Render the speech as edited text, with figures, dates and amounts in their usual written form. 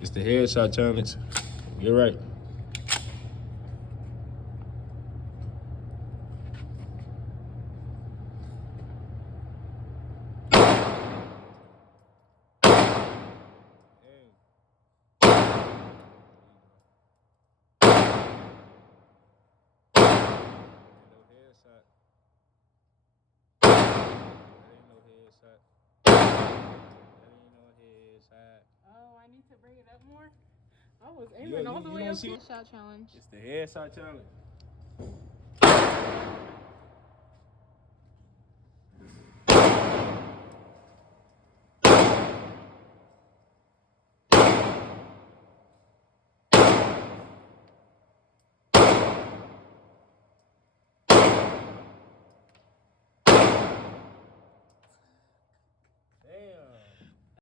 It's the headshot challenge. You're right. Oh, I need to bring it up more. I was aiming all the way up. Headshot challenge. It's the headshot challenge.